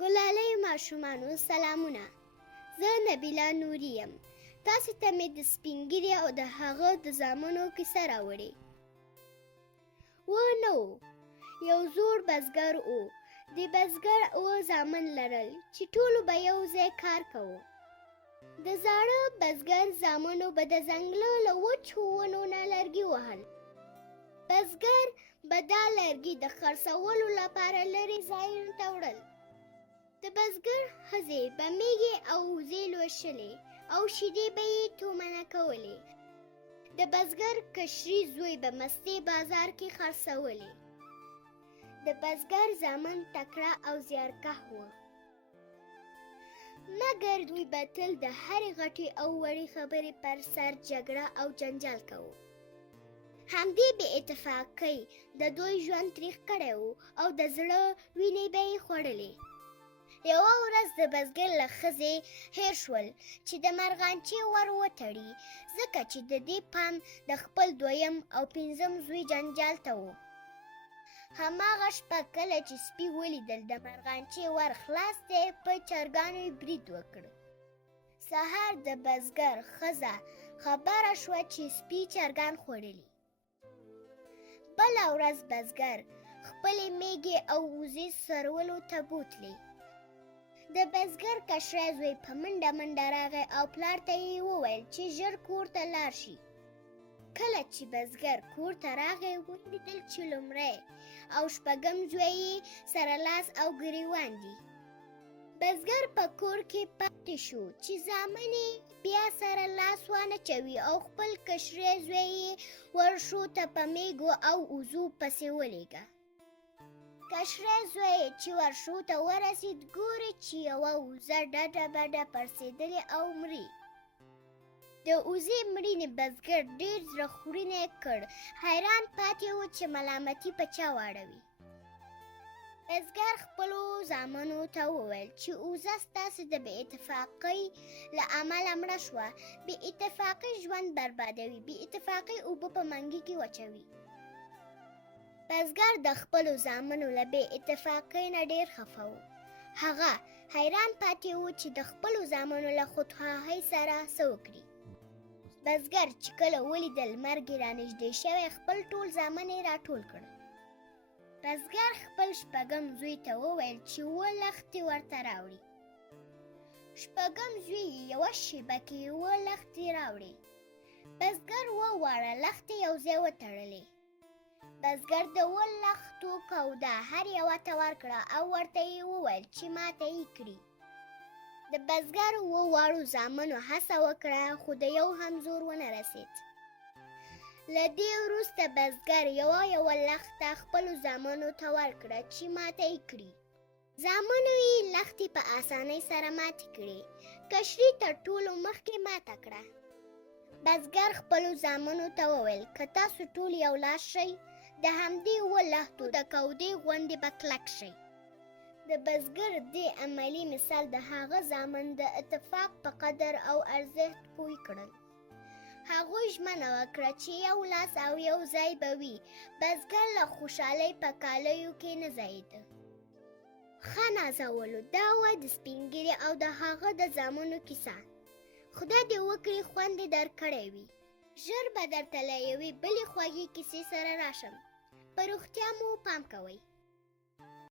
ګلالۍ ماشومانو سلامونه. زه نبیله نوري یم. تاسو ته مې د سپین ږیري او د هغه د زامنو کیسه راوړې. و نه و، یو زوړ بزګر و. د بزګر 7 زامن لرل چې ټولو به یو ځای کار کوو. د زاړه بزګر زامنو به د ځنګله له وچو ونو نه لرګي وهل. بزګر به دا لرګي د خرڅولو لپاره لرې ځایونو ته وړل. د بزګر ښځې به میږې او وزې لوشلې او شیدې به یې تومنه کولې. د بزګر کشري زوی به مستې بازار کې خرڅولې. د بزګر زامن تکړه او زیارکښ وو، مګر دوی به تل د هرې غټې او وړې خبرې پر سر جګړه او جنجال کوو. همدې بې اتفاقۍ د دوی ژوند تریخ کړی و او د زړه وینې به یې خوړلې. یوه ورځ د بزګر له ښځې هېر شول چې د مرغانچې ور وتړي، ځکه چې د دې پام د خپل 2م او 5م زوی جنجال ته و. هماغه شپه کله چې سپي ولیدل د مرغانچې ور خلاص دی، په چرګانو یې برید وکړ. سهار د بزګر ښځه خبره شوه چې سپي چرګان خوړلي. بله ورځ بزګر خپلې میږې او وزې څرولو ته بوتلې. د بزګر کشری زوی په منډه منډه راغی او پلار ته یې وویل چې ژر کور ته لاړ شي. کله چې بزګر کور ته راغی، ولیدل چې لومړی او 6م زوی یې سره لاس او ګریوان دي. بزګر په کور کې پاتې شو چې زامن یې بیا سره لاس وانچوي او خپل کشری زوی یې ورشو ته په میږو او وزو پسې ولېږه. کشری زوی چې ورشو ته ورسید، ګوري چې یوه وزه ډډه بډه پړسېدلې او مري. د وزې مړینې بزګر ډېر زړه خوړنی کړ. حیران پاتې و چې ملامتي په چا واړوي. بزګر خپلو زامنو ته وویل چې وزه ستاسې د بې اتفاقۍ له امله مړه شوه. بې اتفاقۍ ژوند بربادوي، بې اتفاقۍ اوبه په منګي کې وچوي. بزګر د خپلو زامنو له بې اتفاقۍ نه ډېر خفه و. هغه حیران پاتې و چې د خپلو زامنو له خودخواهۍ سره څه وکړي. بزګر چې کله ولیدل مرګ یې رانږدې شوی، خپل ټول زامن یې راټول کړل. بزګر خپل 6م زوی ته وویل چې 7 لښتې ورته راوړي. 6م زوی یې یوه شېبه کې 7 لښتې راوړې. بزګر 7 واړه لښتې یو ځای وتړلې. بزګر د 7 لښتو کوده هر یوه ته ورکړه او ورته یې وویل چې ماته یې کړي. د بزګر 7 واړو زامنو هڅه وکړه، خو د یو هم زور ونه رسید. له دې وروسته بزګر یوه لښته خپلو زامنو ته ورکړه چې ماته یې کړي. زامنو یې لښتې په اسانۍ سره ماتې کړې. کشري تر ټولو مخکې ماته کړه. بزګر خپلو زامنو ته وویل که تاسو ټول یو لاس شئ، د همدې 7 لښتو د کودې غوندې به کلک شئ. د بزګر دې عملي مثال د هغه زامن د اتفاق په قدر او ارزښت پوه کړل. هغوی ژمنه وکړه چې یو لاس او یو ځای به وي. بزګر له خوشحالۍ په کالیو کې نه ځایېده. ښه نازولو، دا وه د سپین ږیري او د هغه د زامنو کیسه. خدای دې وکړي خوند دې درکړی وي. ژر به درته له یوې بلې خوږې کیسې سره راشم. په روغتیا مو پام کوئ.